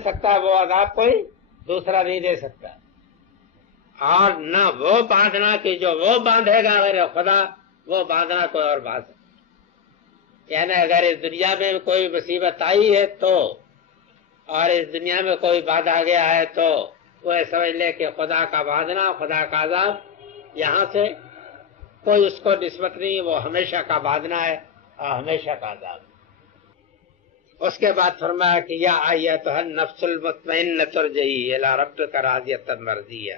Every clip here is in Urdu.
سکتا وہ عذاب کوئی دوسرا نہیں دے سکتا، اور نہ وہ باندھنا کہ جو وہ باندھے گا غیر خدا، وہ باندھنا کوئی اور باندھ سکتا۔ یعنی اگر اس دنیا میں کوئی مصیبت آئی ہے تو، اور اس دنیا میں کوئی باندھا گیا ہے تو وہ سمجھ لے کہ خدا کا باندھنا، خدا کا عذاب یہاں سے کوئی اس کو نسبت نہیں، وہ ہمیشہ کا باندھنا ہے اور ہمیشہ کا عذاب۔ اس کے بعد فرمایا کہ یا ایتھا النفس المطمئنۃ ارجعی الی ربک راضیۃ مرضیہ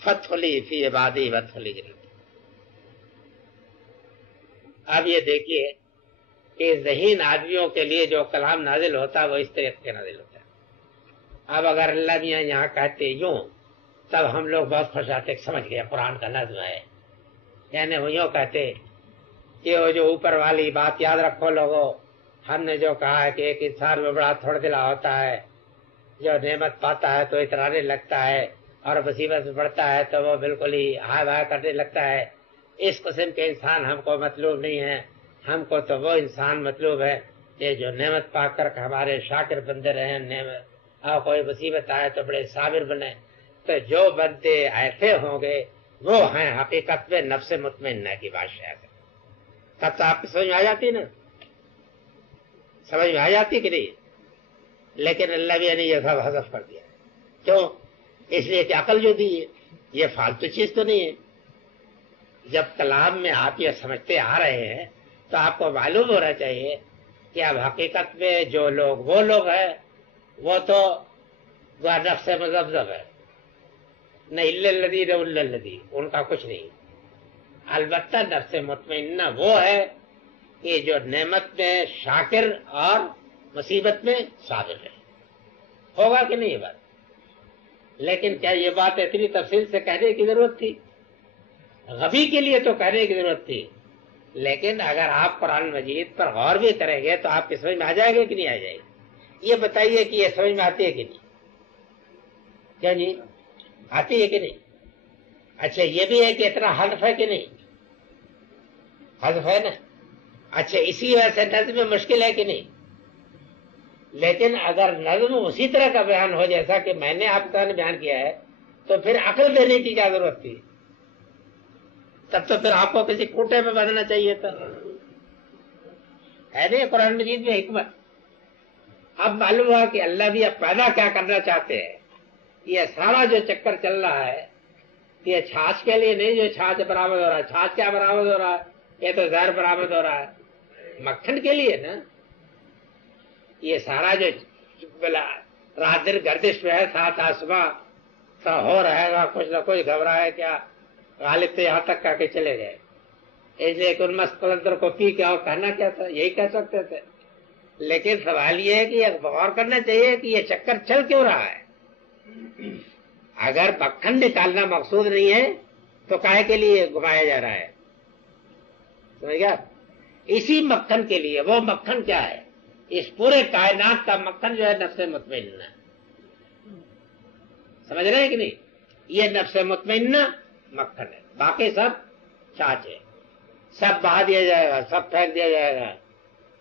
فادخلی فی عبادی وادخلی جنتی۔ اب یہ دیکھیے کہ ذہین آدمیوں کے لیے جو کلام نازل ہوتا ہے وہ اس طریقے سے نازل ہوتا ہے۔ اب اگر اللہ میاں یہاں کہتے یوں، تب ہم لوگ بہت خوش آتے، سمجھ گئے قرآن کا نظم ہے۔ یعنی وہ یوں کہتے کہ وہ جو اوپر والی بات یاد رکھو لوگوں، ہم نے جو کہا ہے کہ ایک انسان میں بڑا تھوڑ دلا ہوتا ہے، جو نعمت پاتا ہے تو اترانے لگتا ہے، اور مصیبت پڑتا ہے تو وہ بالکل ہی ہائے ہائے کرنے لگتا ہے۔ اس قسم کے انسان ہم کو مطلوب نہیں ہے، ہم کو تو وہ انسان مطلوب ہے کہ جو نعمت پا کر ہمارے شاکر بندے رہیں، نعمت اور کوئی مصیبت آئے تو بڑے صابر بنے۔ تو جو بندے ایسے ہوں گے وہ ہیں حقیقت میں نفس مطمئنہ کی بادشاہ۔ تب تو آپ کی سمجھ میں آ جاتی نا، سمجھ میں آ جاتی کہ نہیں؟ لیکن اللہ بھی نے یہ سب حذف کر دیا۔ کیوں؟ اس لیے کہ عقل جو دی ہے یہ فالتو چیز تو نہیں ہے۔ جب کلام میں آپ یہ سمجھتے آ رہے ہیں تو آپ کو معلوم ہونا چاہیے کہ اب حقیقت میں جو لوگ وہ لوگ ہیں وہ تو نفس مذبذب ہے، نہ الا الذین الا الذین، ان کا کچھ نہیں۔ البتہ نفس مطمئنہ وہ ہے کہ جو نعمت میں شاکر اور مصیبت میں صابر ہے۔ ہوگا کہ نہیں یہ بات؟ لیکن کیا یہ بات اتنی تفصیل سے کہنے کی ضرورت تھی؟ غبی کے لیے تو کہنے کی ضرورت تھی، لیکن اگر آپ قرآن مجید پر غور بھی کریں گے تو آپ کی سمجھ میں آ جائے گا کہ نہیں آ جائے گی؟ یہ بتائیے کہ یہ سمجھ میں آتی ہے کہ نہیں؟ کیا جی آتی ہے کہ نہیں؟ اچھا یہ بھی ہے کہ اتنا حذف ہے کہ نہیں؟ حذف ہے نا۔ اچھا اسی وجہ سے نظم میں مشکل ہے کہ نہیں؟ لیکن اگر نظم اسی طرح کا بیان ہو جیسا کہ میں نے آپ کا بیان کیا ہے تو پھر عقل دینے کی کیا ضرورت تھی؟ تب تو پھر آپ کو کسی کھوٹے میں بننا چاہیے تھا۔ ہے نہیں قرآن مجید میں حکمت؟ اب معلوم ہوا کہ اللہ بھی اب پیدا کیا کرنا چاہتے ہیں۔ یہ سارا جو چکر چل رہا ہے یہ چھاچ کے لیے نہیں، جو چھاچ برآمد ہو رہا ہے، چھاچ کیا برآمد ہو رہا ہے؟ یہ تو زہر برآمد ہو رہا ہے مکھن کے لیے نا۔ یہ سارا جو رات دن گردش میں ہے، سات آسماں تو ہو رہے گا کچھ نہ کچھ، گھبرا ہے کیا؟ غالب تو یہاں تک کہہ کے چلے گئے، اس لیے کہ ان مست قلندر کو پی کے اور کہنا کیا تھا، یہی کہہ سکتے تھے۔ لیکن سوال یہ ہے کہ یہ غور کرنا چاہیے کہ یہ چکر چل کیوں رہا ہے۔ اگر مکھن نکالنا مقصود نہیں ہے تو کاہے کے لیے گھمایا جا رہا ہے؟ سمجھ گیا؟ اسی مکھن کے لیے۔ وہ مکھن کیا ہے؟ اس پورے کائنات کا مکھن جو ہے نفس مطمئنہ۔ سمجھ رہے ہیں کہ نہیں؟ یہ نفس مطمئنہ مکھن ہے، باقی سب چھاچ ہے، سب بہا دیا جائے گا، سب پھینک دیا جائے گا،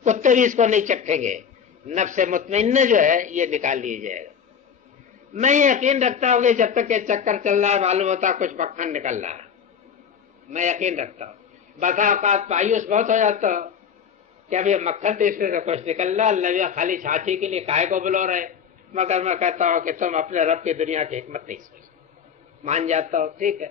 کتے بھی اس کو نہیں چکھیں گے۔ نفس مطمئنہ جو ہے یہ نکال لیا جائے گا۔ میں یقین رکھتا ہوں کہ جب تک یہ چکر چل رہا ہے معلوم ہوتا ہے کچھ مکھن نکل رہا ہے، میں یقین رکھتا ہوں۔ بسا اوقات مایوس بہت ہو جاتا ہوں کہ اب یہ مکھن تو اس میں سے کچھ نکل رہا، اللہ خالی چھاچی کے لیے کائے کو بلو رہے، مگر میں کہتا ہوں کہ تم اپنے رب کی دنیا کی حکمت نہیں سمجھتے۔ مان جاتا ہوں، ٹھیک ہے،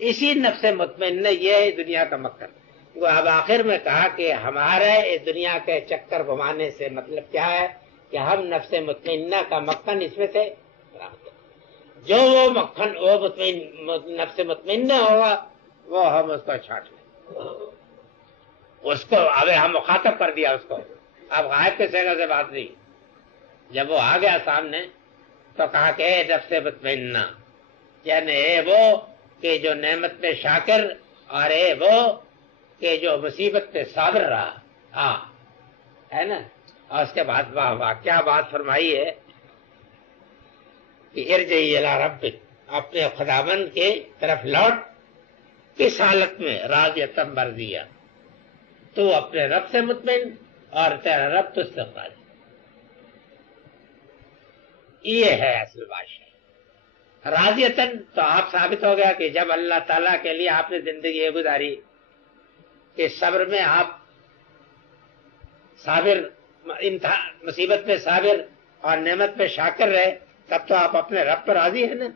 اسی نفس مطمئنہ یہ ہے دنیا کا مکھن۔ وہ اب آخر میں کہا کہ ہمارے اس دنیا کے چکر گھمانے سے مطلب کیا ہے کہ ہم نفس مطمئنہ کا مکھن اس میں سے جو وہ مکھن وہ نفس مطمئنہ ہوگا وہ ہم اس کو چھانٹ لیں، اس کو اب ہم مخاطب کر دیا اس کو، اب غائب کے صیغے سے بات نہیں۔ جب وہ آ گیا سامنے تو کہا کہ اے نفس مطمئنہ، یعنی اے وہ کہ جو نعمت میں شاکر، اور اے وہ کہ جو مصیبت پہ صابر رہا۔ ہاں ہے نا۔ اور اس کے بعد واہ واہ کیا بات فرمائی ہے کہ ارجعی الی ربک، اپنے خداوند کے طرف لوٹ، کس حالت میں؟ راضیۃ مرضیہ، تو اپنے رب سے مطمئن اور تیرا رب تجھ سے راضی۔ یہ ہے اصل بادشاہی۔ راضیتاً تو آپ ثابت ہو گیا کہ جب اللہ تعالیٰ کے لیے آپ نے زندگی یہ گزاری کہ صبر میں آپ صابر، مصیبت میں صابر اور نعمت میں شاکر رہے، تب تو آپ اپنے رب پر راضی ہیں نا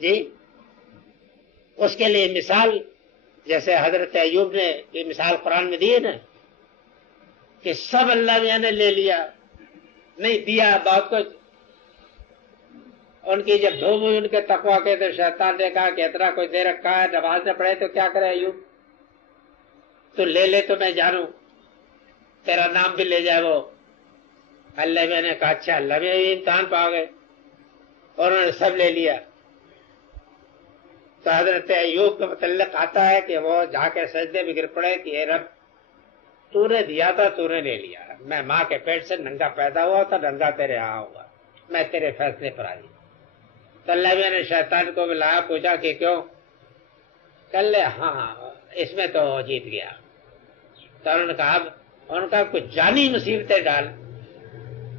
جی۔ اس کے لیے مثال جیسے حضرت ایوب نے یہ مثال قرآن میں دی ہے نا کہ سب اللہ میاں نے لے لیا، نہیں دیا بہت کچھ، ان کی جب دھوم ہوئی ان کے تقویٰ کے تو شیطان نے کہا کہ اتنا کوئی دے رکھا ہے، نماز نہ پڑھے تو کیا کرے ایوب، تو لے لے تو میں جانوں، تیرا نام بھی لے جائے وہ۔ اللہ میں نے کہا اچھا، اللہ میں امتحان پا گئے اور انہوں نے سب لے لیا۔ تو حضرت ایوب کے متعلق آتا ہے کہ وہ جا کے سجدے میں گر پڑے کہ اے رب، تو نے دیا تھا، تو نے لے لیا، میں ماں کے پیٹ سے ننگا پیدا ہوا تھا، ننگا تیرے ہاں ہوا، میں تیرے فیصلے پر آئی۔ تو اللہ میں نے شیطان کو بلایا، پوچھا کہ کیوں؟ کر لے، ہاں اس میں تو جیت گیا۔ تو انہوں نے کہا اب ان کا کچھ جانی مصیبتیں ڈال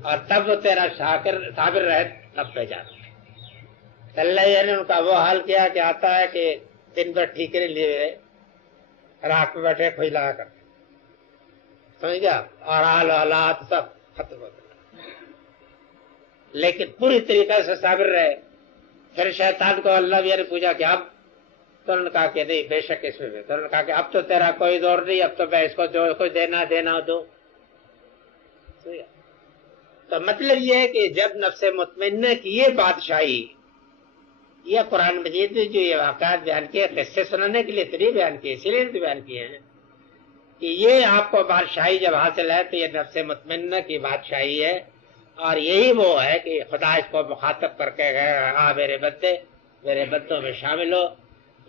اور تب وہ تیرا صابر رہے تب پہ جانا۔ اللہ نے ان کا وہ حال کیا کہ آتا ہے کہ دن بھر ٹھیکرے لیے رات میں بیٹھے کھوئی لگا کرتے، سمجھ گیا، اور حال حالات سب ختم ہو گئے، لیکن پوری طریقے سے صابر رہے۔ پھر شیطان کو اللہ نے پوچھا کہ اب؟ تو انہوں نے کہا کہ نہیں، بے شک اس میں بھی۔ تو انہوں نے کہا کہ اب تو تیرا کوئی دور نہیں، اب تو میں اس کو جو کچھ دینا دو۔ تو مطلب یہ ہے کہ جب نفس مطمئنہ کی یہ بادشاہی، یہ قرآن مجید نے جو یہ واقعات بیان کیے قصے سنانے کے لیے تو نہیں بیان کیے، اسی لیے بیان کیے ہیں کہ یہ آپ کو بادشاہی جب حاصل ہے تو یہ نفس مطمئنہ کی بادشاہی ہے، اور یہی وہ ہے کہ خدا اس کو مخاطب کر کے گئے، ہاں میرے بندے، میرے بندوں میں شامل ہو،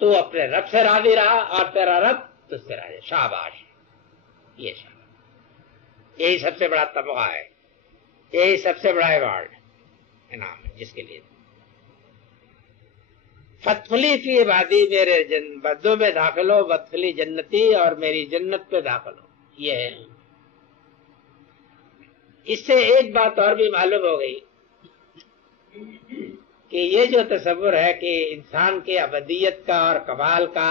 تو اپنے رب سے راضی رہا اور تیرا رب تجھ سے راضی۔ شاباش، یہ شاباش، یہی سب سے بڑا تمغہ ہے، یہی سب سے بڑا ایوارڈ انعام ہے جس کے لیے فتخلی فی عبادی، میرے بندوں میں داخل ہو، فتخلی جنتی، اور میری جنت میں داخل ہو۔ یہ ہے۔ اس سے ایک بات اور بھی معلوم ہو گئی کہ یہ جو تصور ہے کہ انسان کی ابدیت کا اور کمال کا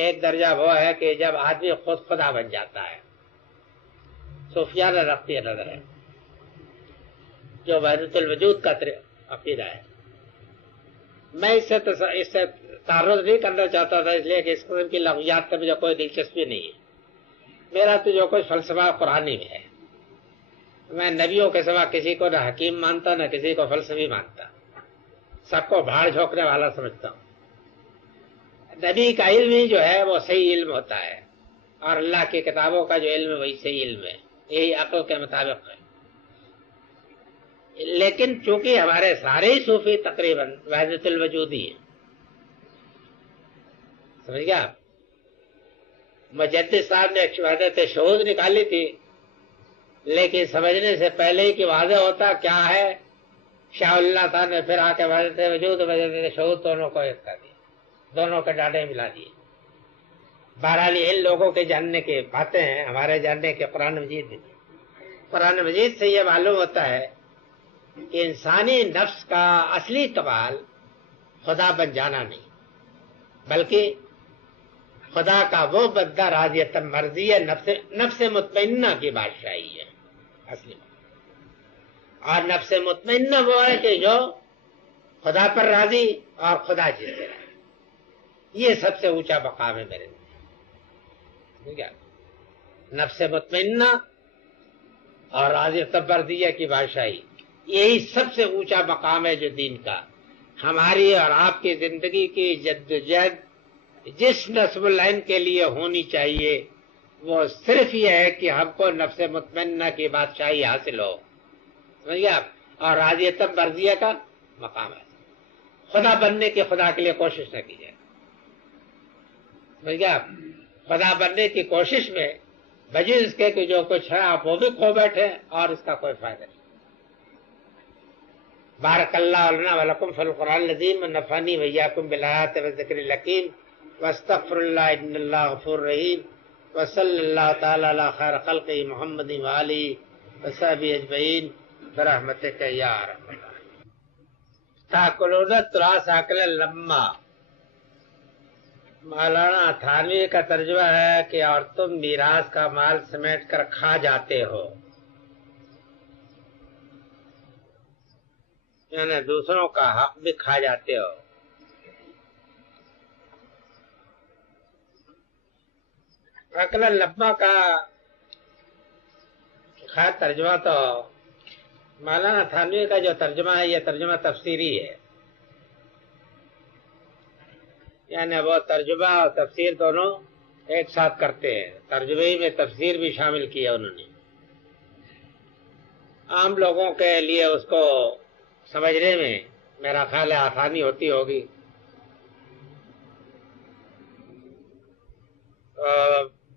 ایک درجہ وہ ہے کہ جب آدمی خود خدا بن جاتا ہے، صوفیانہ رختی نظر ہے جو وحدت الوجود کا عقیدہ ہے۔ میں اس سے تعرض نہیں کرنا چاہتا تھا، اس لیے کہ اس قسم کی لغویات کا مجھے کوئی دلچسپی نہیں ہے۔ میرا تو جو کچھ فلسفہ قرآنی میں ہے، میں نبیوں کے سوا کسی کو نہ حکیم مانتا نہ کسی کو فلسفی مانتا، سب کو بھاڑ جھونکنے والا سمجھتا ہوں۔ نبی کا علم ہی جو ہے وہ صحیح علم ہوتا ہے، اور اللہ کی کتابوں کا جو علم ہے وہی صحیح علم ہے، یہی عقل کے مطابق ہے۔ لیکن چونکہ ہمارے سارے ہی صوفی تقریباً وحدت الوجود ہی ہیں، سمجھ گیا۔ مجدد صاحب نے ایک وحدت شہود نکالی تھی، لیکن سمجھنے سے پہلے ہی کہ واضح ہوتا کیا ہے، شاہ اللہ تعالیٰ نے پھر آ کے وحدت وجود وحدت شہود دونوں کو ایک کر دیا، دونوں کے ڈانڈے ملا دیے۔ بہرحال ان لوگوں کے جاننے کی باتیں ہیں، ہمارے جاننے کے قرآن مجید میں، قرآن مجید سے یہ معلوم ہوتا ہے کہ انسانی نفس کا اصلی کمال خدا بن جانا نہیں، بلکہ خدا کا وہ بندہ راضیت مرضی ہے، نفس مطمئنہ کی بادشاہی ہے اصلی۔ اور نفس مطمئنہ وہ ہے کہ جو خدا پر راضی اور خدا جیتے رہے، یہ سب سے اونچا مقام ہے میرے لیے۔ نفس مطمئنہ اور راضیت مرضیہ کی بادشاہی، یہی سب سے اونچا مقام ہے جو دین کا۔ ہماری اور آپ کی زندگی کی جدوجہد جس نصب العین کے لیے ہونی چاہیے وہ صرف یہ ہے کہ ہم کو نفس مطمئنہ کی بادشاہی حاصل ہو، سمجھے آپ، اور راضیت مرضیہ کا مقام ہے۔ خدا بننے کی خدا کے لیے کوشش نہ کی جائے، سمجھے آپ۔ خدا بننے کی کوشش میں بجائے اس کے کہ جو کچھ ہے آپ وہ بھی کھو بیٹھے اور اس کا کوئی فائدہ نہیں۔ بارک اللہ لنا ولکم فی القرآن العظیم ونفعنی وإیاکم بالآیات والذکر الحکیم واستغفر اللہ ان اللہ غفور رحیم وصلی اللہ تعالی علی خیر خلقہ محمد وآلہ وصحبہ اجمعین برحمتک یا ارحم الراحمین۔ تاکلون التراث اکلا لما، مولانا تھانوی کا ترجمہ ہے کہ اور تم میراث کا مال سمیٹ کر کھا جاتے ہو، یعنی دوسروں کا حق بھی کھا جاتے ہو۔ اکلا لما کا خیر ترجمہ تو مولانا تھانوی کا جو ترجمہ ہے یہ ترجمہ تفسیری ہے، یعنی وہ ترجمہ اور تفسیر دونوں ایک ساتھ کرتے ہیں، ترجمے میں تفسیر بھی شامل کیا انہوں نے۔ عام لوگوں کے لیے اس کو سمجھنے میں میرا خیال ہے آسانی ہوتی ہوگی۔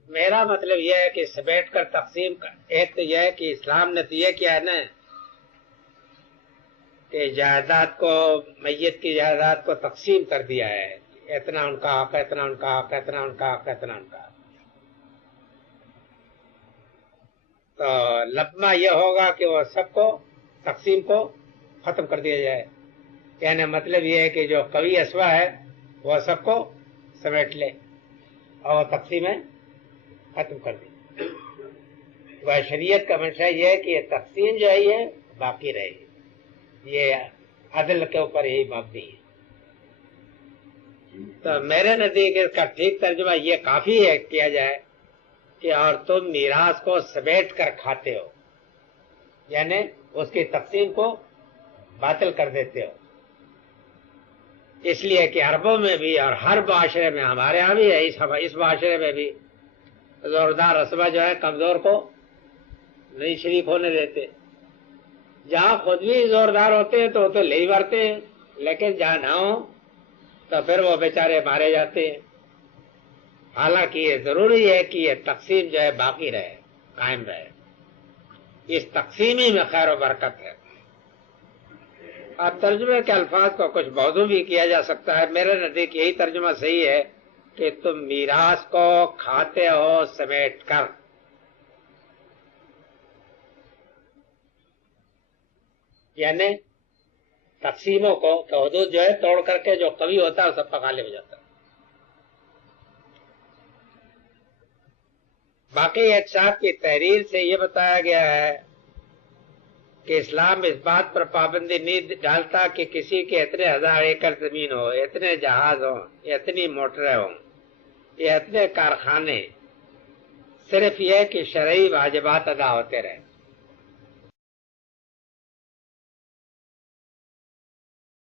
میرا مطلب یہ ہے کہ سمیٹ کر تقسیم کا، ایک تو یہ ہے کہ اسلام نے تو یہ کیا ہے نا کہ جائیداد کو، میت کی جائیداد کو تقسیم کر دیا ہے، اتنا ان کا حق، اتنا ان کا حق، اتنا ان کا حق، اتنا ان کا حق۔ تو لبما یہ ہوگا کہ وہ سب کو تقسیم کو ختم کر دیا جائے، یعنی مطلب یہ ہے کہ جو قوی اسوا ہے وہ سب کو سمیٹ لے اور تقسیم ختم کر دی۔ وہ شریعت کا منشا یہ ہے کہ یہ تقسیم جو ہے یہ باقی رہے گی، یہ عدل کے اوپر ہی مبنی ہے۔ تو میرے نزدیک اس کا ٹھیک ترجمہ یہ کافی ہے کیا جائے کہ اور تم میراث کو سمیٹ کر کھاتے ہو، یعنی اس کی تقسیم کو باطل کر دیتے ہو۔ اس لیے کہ عربوں میں بھی اور ہر معاشرے میں، ہمارے ہاں بھی ہے، اس معاشرے میں بھی زوردار اسبا جو ہے کمزور کو نہیں شریک ہونے دیتے۔ جہاں خود بھی زوردار ہوتے ہیں تو وہ تو لے ہی مرتے ہیں، لیکن جہاں نہ ہو تو پھر وہ بیچارے مارے جاتے ہیں۔ حالانکہ یہ ضروری ہے کہ یہ تقسیم جو ہے باقی رہے، قائم رہے، اس تقسیم ہی میں خیر و برکت ہے۔ اب ترجمے کے الفاظ کو کچھ موضوع بھی کیا جا سکتا ہے، میرے نزدیک یہی ترجمہ صحیح ہے کہ تم میراث کو کھاتے ہو سمیٹ کر۔ یعنی تقسیموں کو حدود جو ہے توڑ کر کے جو قوی ہوتا ہے سب کا غالب ہو جاتا ہے۔ باقی ایک صاحب کی تحریر سے یہ بتایا گیا ہے کہ اسلام اس بات پر پابندی نہیں ڈالتا کہ کسی کے اتنے 1000 ایکڑ زمین ہو، اتنے جہاز ہوں، اتنی موٹریں ہوں، یہ اتنے کارخانے، صرف یہ کہ شرعی واجبات ادا ہوتے رہے۔